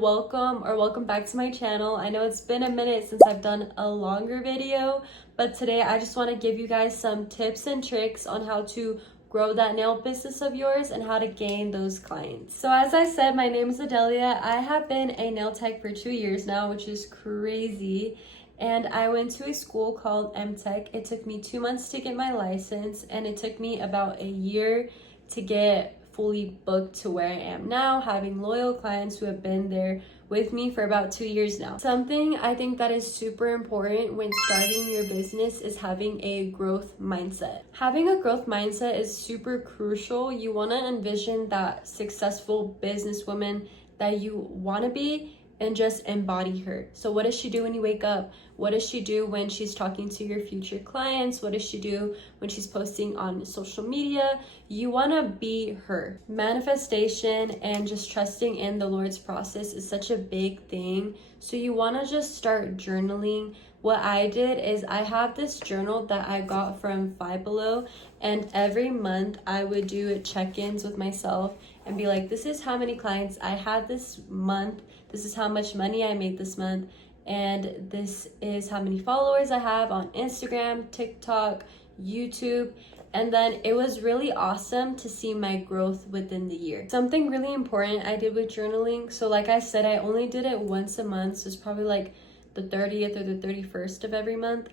welcome back to my channel. I know it's been a minute since I've done a longer video, but today I just want to give you guys some tips and tricks on how to grow that nail business of yours and how to gain those clients. So as I said, my name is Adelia. I have been a nail tech for 2 years now, which is crazy. And I went to a school called MTech. It took me 2 months to get my license, and it took me about a year to get fully booked to where I am now, having loyal clients who have been there with me for about 2 years now. Something I think that is super important when starting your business is having a growth mindset. Having a growth mindset is super crucial. You want to envision that successful businesswoman that you want to be and just embody her. So what does she do when you wake up? What does she do when she's talking to your future clients? What does she do when she's posting on social media? You want to be her. Manifestation and just trusting in the Lord's process is such a big thing. So you want to just start journaling. What I did is I have this journal that I got from Five Below, and every month I would do check-ins with myself and be like, this is how many clients I had this month, this is how much money I made this month, and this is how many followers I have on Instagram, TikTok, YouTube. And then it was really awesome to see my growth within the year. Something really important I did with journaling. So like I said, I only did it once a month. So it's probably like the 30th or the 31st of every month.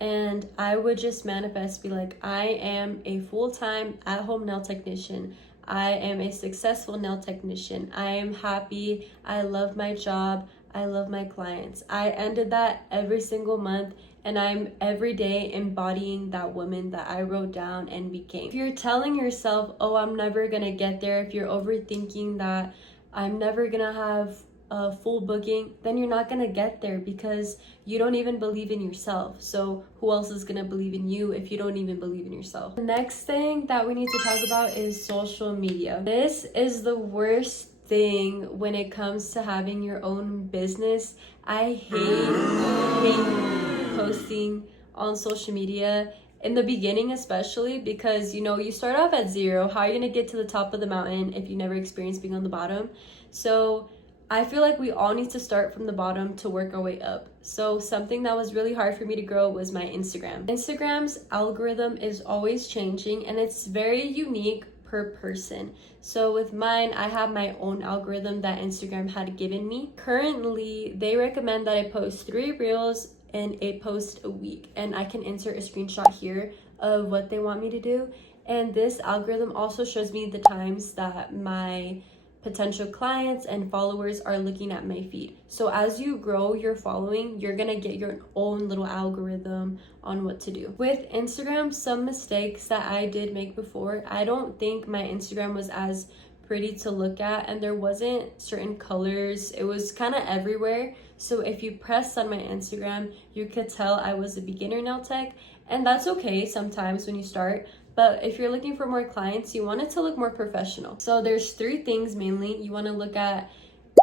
And I would just manifest, be like, I am a full-time at-home nail technician. I am a successful nail technician. I am happy. I love my job. I love my clients. I ended that every single month, and I'm every day embodying that woman that I wrote down and became. If you're telling yourself, oh, I'm never gonna get there, if you're overthinking that I'm never gonna have a full booking, then you're not gonna get there because you don't even believe in yourself. So who else is gonna believe in you if you don't even believe in yourself? The next thing that we need to talk about is social media. This is the worst thing when it comes to having your own business. I hate posting on social media in the beginning, especially because you start off at zero. How are you gonna get to the top of the mountain if you never experienced being on the bottom? So I feel like we all need to start from the bottom to work our way up. So something that was really hard for me to grow was my Instagram. Instagram's algorithm is always changing, and it's very unique per person. So with mine, I have my own algorithm that Instagram had given me. Currently, they recommend that I post 3 reels and a post a week, and I can insert a screenshot here of what they want me to do. And this algorithm also shows me the times that my potential clients and followers are looking at my feed. So as you grow your following, you're gonna get your own little algorithm on what to do. With Instagram, some mistakes that I did make before, I don't think my Instagram was as pretty to look at, and there wasn't certain colors. It was kind of everywhere. So if you pressed on my Instagram, you could tell I was a beginner nail tech, and that's okay sometimes when you start. But if you're looking for more clients, you want it to look more professional. So there's 3 things mainly you want to look at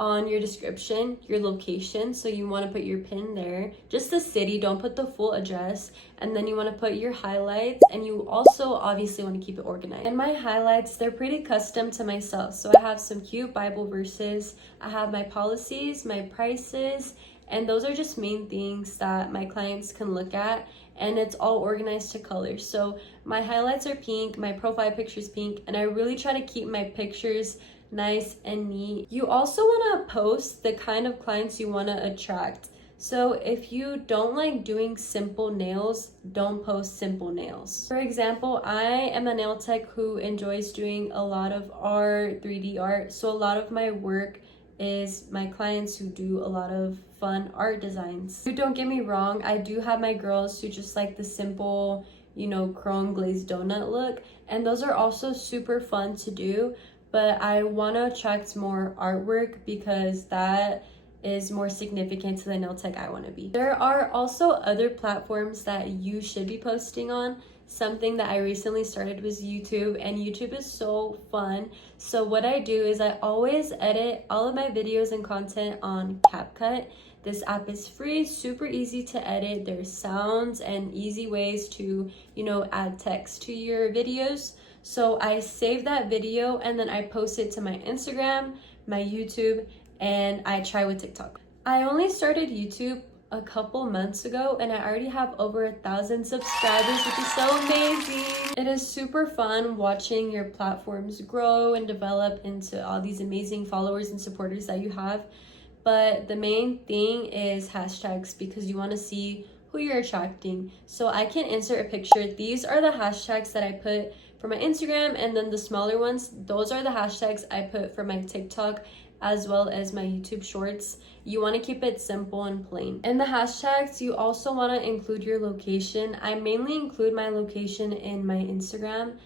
on your description: your location. So you want to put your pin there, just the city, don't put the full address. And then you want to put your highlights, and you also obviously want to keep it organized. And my highlights, they're pretty custom to myself. So I have some cute Bible verses, I have my policies, my prices, and those are just main things that my clients can look at, and it's all organized to colors. So my highlights are pink, my profile picture is pink, and I really try to keep my pictures nice and neat. You also want to post the kind of clients you want to attract. So if you don't like doing simple nails, don't post simple nails. For example, I am a nail tech who enjoys doing a lot of art, 3D art. So a lot of my work is my clients who do a lot of fun art designs. Don't get me wrong, I do have my girls who just like the simple, chrome glazed donut look, and those are also super fun to do, but I want to attract more artwork because that is more significant to the nail tech I want to be. There are also other platforms that you should be posting on. Something that I recently started was YouTube, and YouTube is so fun. So what I do is I always edit all of my videos and content on CapCut. This app is free, super easy to edit. There's sounds and easy ways to, add text to your videos. So I save that video and then I post it to my Instagram, my YouTube, and I try with TikTok. I only started YouTube a couple months ago and I already have over 1,000 subscribers, which is so amazing. It is super fun watching your platforms grow and develop into all these amazing followers and supporters that you have. But the main thing is hashtags, because you want to see who you're attracting. So I can insert a picture. These are the hashtags that I put for my Instagram, and then the smaller ones, those are the hashtags I put for my TikTok as well as my YouTube shorts. You want to keep it simple and plain. In the hashtags, you also want to include your location. I mainly include my location in my Instagram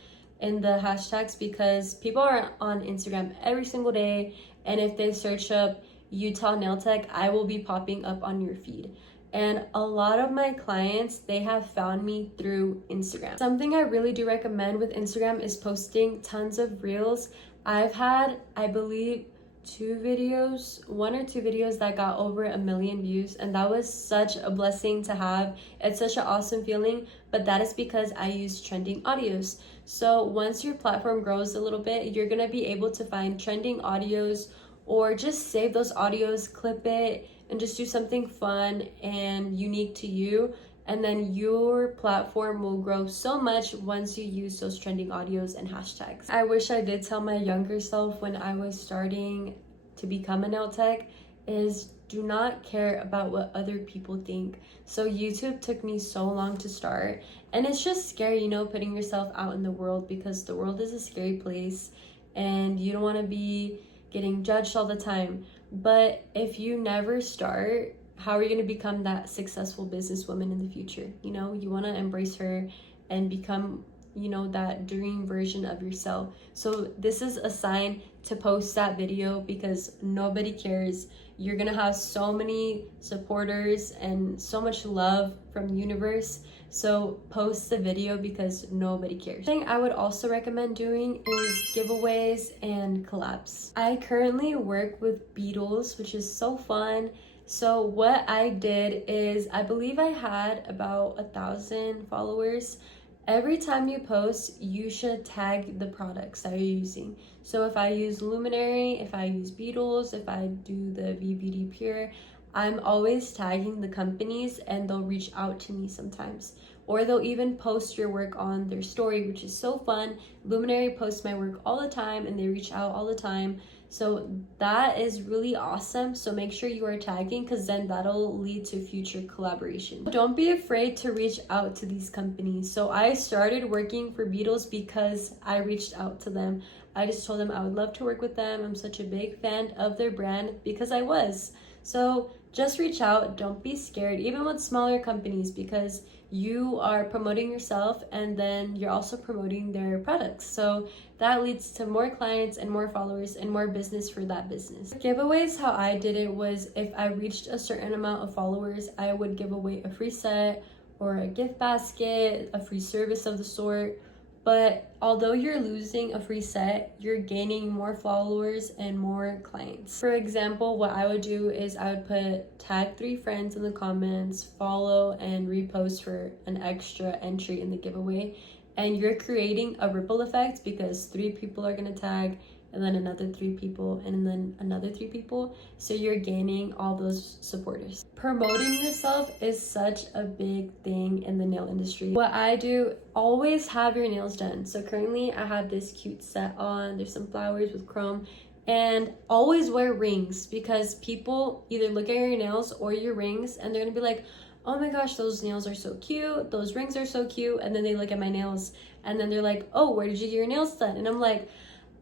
in the hashtags because people are on Instagram every single day, and if they search up Utah Nail Tech, I will be popping up on your feed. And a lot of my clients, they have found me through Instagram. Something I really do recommend with Instagram is posting tons of reels. I've had, I believe, one or two videos that got over 1 million views, and that was such a blessing to have. It's such an awesome feeling, but that is because I use trending audios. So once your platform grows a little bit, you're gonna be able to find trending audios, or just save those audios, clip it, and just do something fun and unique to you. And then your platform will grow so much once you use those trending audios and hashtags. I wish I did tell my younger self when I was starting to become a nail tech is do not care about what other people think. So YouTube took me so long to start, and it's just scary, putting yourself out in the world, because the world is a scary place and you don't want to be getting judged all the time. But if you never start, how are you going to become that successful businesswoman in the future? You want to embrace her and become, that dream version of yourself. So this is a sign to post that video, because nobody cares. You're going to have so many supporters and so much love from the universe. So post the video because nobody cares. The thing I would also recommend doing is giveaways and collabs. I currently work with Beetles, which is so fun. So what I did is, I believe I had about 1,000 followers. Every time you post, you should tag the products that you're using. So if I use Luminary, if I use Beetles, if I do the V Beauty Pure, I'm always tagging the companies, and they'll reach out to me sometimes. Or they'll even post your work on their story, which is so fun. Luminary posts my work all the time, and they reach out all the time. So that is really awesome. So make sure you are tagging, because then that'll lead to future collaboration. Don't be afraid to reach out to these companies. So I started working for Beetles because I reached out to them. I just told them I would love to work with them. I'm such a big fan of their brand, because I was. So just reach out. Don't be scared, even with smaller companies, because you are promoting yourself, and then you're also promoting their products. So that leads to more clients and more followers and more business for that business. Giveaways, how I did it was, if I reached a certain amount of followers, I would give away a free set or a gift basket, a free service of the sort. But although you're losing a free set, you're gaining more followers and more clients. For example, what I would do is I would tag 3 friends in the comments, follow and repost for an extra entry in the giveaway. And you're creating a ripple effect, because 3 people are gonna tag, and then another 3 people, and then another 3 people. So you're gaining all those supporters. Promoting yourself is such a big thing in the nail industry. What I do, always have your nails done. So currently I have this cute set on. There's some flowers with chrome. And always wear rings, because people either look at your nails or your rings, and they're gonna be like, oh my gosh, those nails are so cute, those rings are so cute. And then they look at my nails, and then they're like, oh, where did you get your nails done? And I'm like,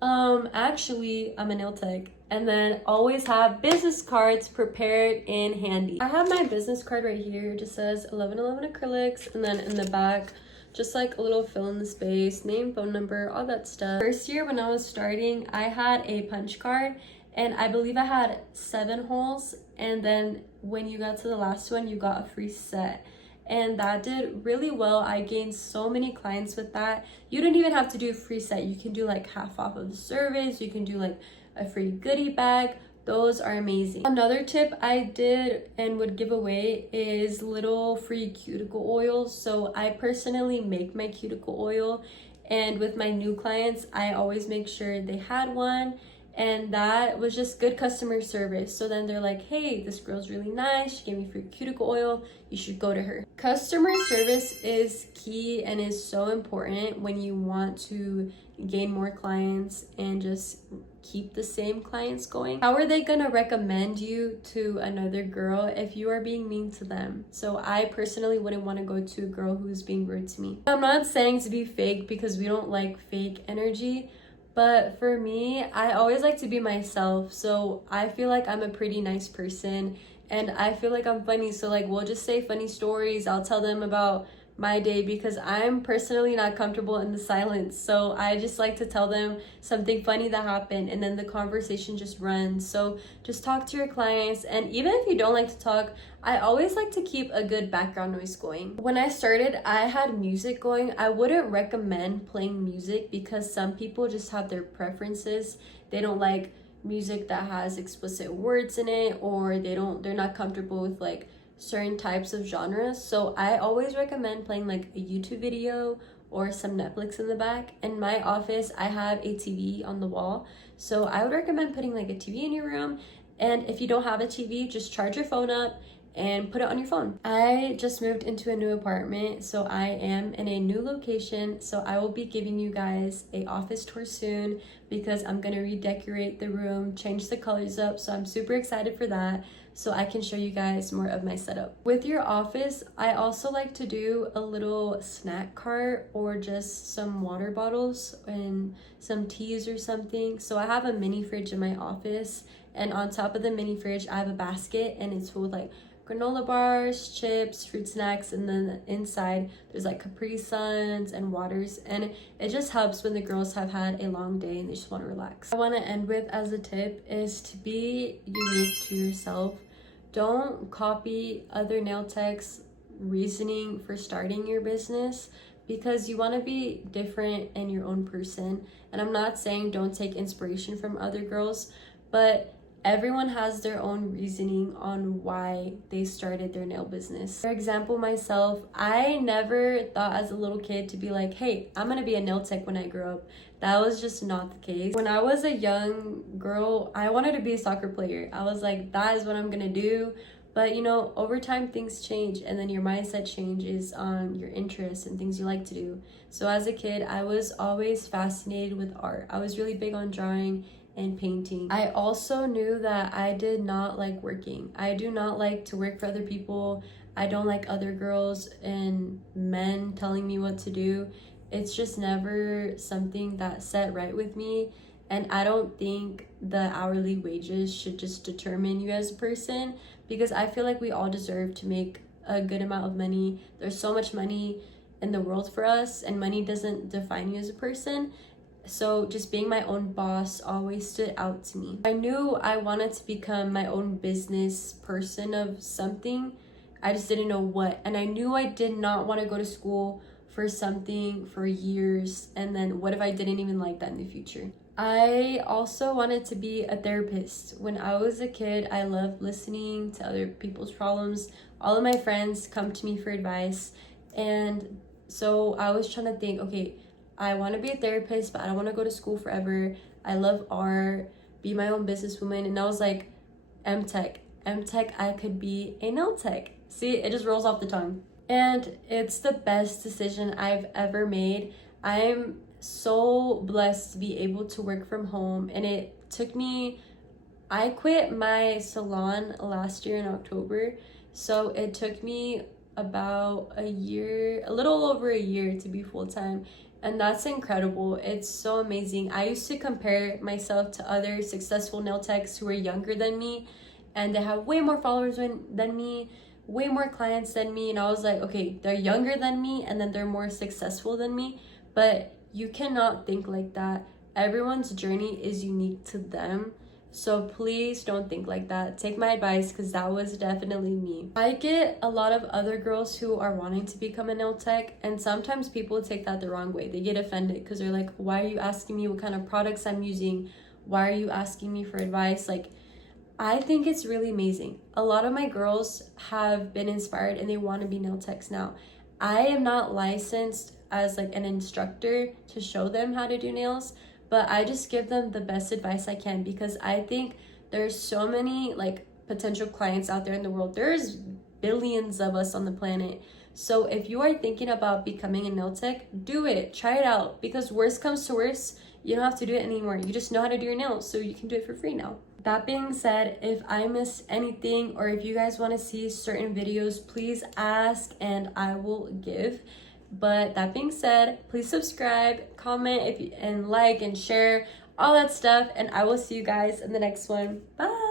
actually, I'm a nail tech. And then always have business cards prepared and handy. I have my business card right here. It just says 1111 acrylics, and then in the back, just like a little fill in the space, name, phone number, all that stuff. First year when I was starting, I had a punch card, and I believe I had 7 holes, and then when you got to the last one, you got a free set. And that did really well. I gained so many clients with that. You don't even have to do a free set. You can do like half off of the service. You can do like a free goodie bag. Those are amazing. Another tip I did and would give away is little free cuticle oils. So I personally make my cuticle oil, and with my new clients, I always make sure they had one. and that was just good customer service. So then they're like, hey, this girl's really nice, she gave me free cuticle oil, you should go to her. Customer service is key and is so important when you want to gain more clients and just keep the same clients going. How are they gonna recommend you to another girl if you are being mean to them? So I personally wouldn't want to go to a girl who's being rude to me. I'm not saying to be fake because we don't like fake energy, but for me, I always like to be myself. So I feel like I'm a pretty nice person and I feel like I'm funny. So like we'll just say funny stories. I'll tell them about my day because I'm personally not comfortable in the silence. So I just like to tell them something funny that happened and then the conversation just runs. So just talk to your clients, and even if you don't like to talk, I always like to keep a good background noise going. When I started, I had music going. I wouldn't recommend playing music because some people just have their preferences. They don't like music that has explicit words in it, or they're not comfortable with like certain types of genres. So I always recommend playing like a YouTube video or some Netflix in the back. In my office, I have a TV on the wall, so I would recommend putting like a TV in your room. And if you don't have a TV, just charge your phone up and put it on your phone. I just moved into a new apartment, so I am in a new location. So I will be giving you guys a office tour soon because I'm gonna redecorate the room, change the colors up. So I'm super excited for that, so I can show you guys more of my setup. With your office, I also like to do a little snack cart or just some water bottles and some teas or something. So I have a mini fridge in my office, and on top of the mini fridge, I have a basket and it's full of like granola bars, chips, fruit snacks, and then inside there's like Capri Suns and waters, and it just helps when the girls have had a long day and they just want to relax. I want to end with as a tip is to be unique to yourself. Don't copy other nail techs' reasoning for starting your business because you want to be different and your own person. And I'm not saying don't take inspiration from other girls, but everyone has their own reasoning on why they started their nail business. For example, myself, I never thought as a little kid to be like, hey, I'm gonna be a nail tech when I grow up. That was just not the case. When I was a young girl, I wanted to be a soccer player. I was like, that is what I'm gonna do. But you know, over time things change, and then your mindset changes on your interests and things you like to do. So as a kid, I was always fascinated with art. I was really big on drawing and painting. I also knew that I did not like working. I do not like to work for other people. I don't like other girls and men telling me what to do. It's just never something that set right with me. And I don't think the hourly wages should just determine you as a person, because I feel like we all deserve to make a good amount of money. There's so much money in the world for us, and money doesn't define you as a person. So just being my own boss always stood out to me. I knew I wanted to become my own business person of something. I just didn't know what. And I knew I did not want to go to school for something for years. And then what if I didn't even like that in the future? I also wanted to be a therapist. When I was a kid, I loved listening to other people's problems. All of my friends come to me for advice. And so I was trying to think, okay, I want to be a therapist, but I don't want to go to school forever. I love art, be my own businesswoman. And I was like, MTech, I could be a nail tech. See, it just rolls off the tongue. And it's the best decision I've ever made. I'm so blessed to be able to work from home. And it took me, I quit my salon last year in October. So it took me about a year, a little over a year to be full-time. And that's incredible. It's so amazing. I used to compare myself to other successful nail techs who are younger than me, and they have way more followers than me, way more clients than me. And I was like, okay, they're younger than me and then they're more successful than me. But you cannot think like that. Everyone's journey is unique to them. So please don't think like that. Take my advice, because that was definitely me. I get a lot of other girls who are wanting to become a nail tech, and sometimes people take that the wrong way. They get offended because they're like, why are you asking me what kind of products I'm using? Why are you asking me for advice? Like, I think it's really amazing. A lot of my girls have been inspired and they want to be nail techs now. I am not licensed as like an instructor to show them how to do nails, but I just give them the best advice I can, because I think there's so many like potential clients out there in the world. There's billions of us on the planet. So if you are thinking about becoming a nail tech, do it. Try it out, because worst comes to worst, you don't have to do it anymore. You just know how to do your nails, so you can do it for free now. That being said, if I missed anything or if you guys want to see certain videos, please ask and I will give. But that being said, please subscribe, comment and like and share, all that stuff, and I will see you guys in the next one. Bye.